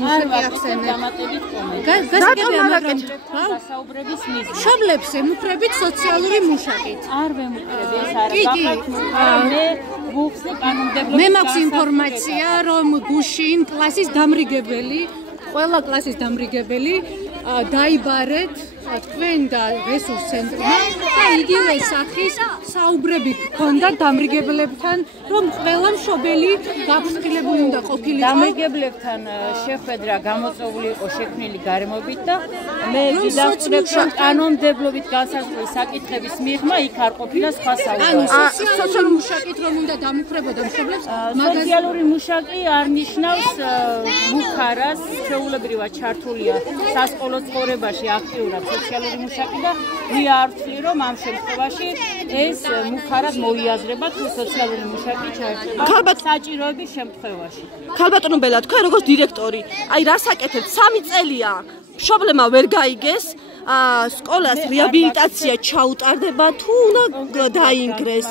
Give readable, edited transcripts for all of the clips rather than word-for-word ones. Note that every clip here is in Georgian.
მუშაკი ახსენე. გასაუბრების მიზნით. შობლებს ემუქრებით სოციალური მუშაკით. არ ვემუქრები, ეს არა. მე ბუხზე კანონმდებლობის მე მაქვს ინფორმაცია, რომ გუშინ კლასის დამრიგებელი, ყველა კლასის დამრიგებელი დაიბარეთ თქვენ და რესურს ცენტრმა და იგივე სახის საუბრები გქონდა დამრიგებლებთან, რომ ყველა მშობელი გაფრთხილებული უნდა ყოფილიყო. დამრიგებლებთან შეხვედრა გამოწვეული იყო შექმნილი გარემოებით და მე გიდახსნებ, რომ კანონმდებლობით განსაზღვრული საკითხების მიღმა იქ არ ყოფილა სხვა საუბარი. ანუ სოციალური მუშაკით რომ უნდა დამუქრებოდა მშობლებს, სოციალური მუშაკი არ ნიშნავს მუხარას, ჩვეულებრივად ჩართულია სასკოლო ცხოვრებაში აქტიურად სოციალური მუშაკი და მე არ ვთვლი, რომ ამ შემთხვევაში ეს მუხარად მოიაზრება თუ სოციალური მუშაკი ჩაერთვება საჭიროების შემთხვევაში. ქალბატონო ბელა, თქვენ როგორც დირექტორი, აი რას აკეთებთ? 3 წელია მშობლებმა ვერ გაიგეს, სკოლას რეაბილიტაცია ჩაუტარდება თუ უნდა დაინგრეს?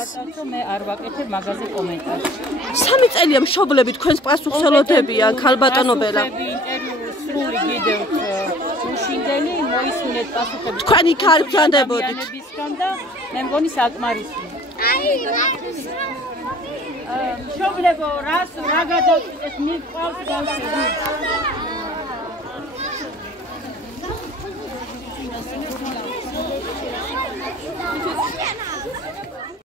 მე არ ვაკეთებ მაგაზე კომენტარს. 3 წელია მშობლები თქვენს პასუხსელოდებიან, ქალბატონო ბელა. ინტერვიუ სრული გიდევთ უშინდელი მოისმინეთ პასუხები. თქვენ იქ არ ბრძანდებოდით და მე მგონი საკმარისია. მშობლებო, რა გადავწყვეტეთ, მიყვავს გავშევიდეთ.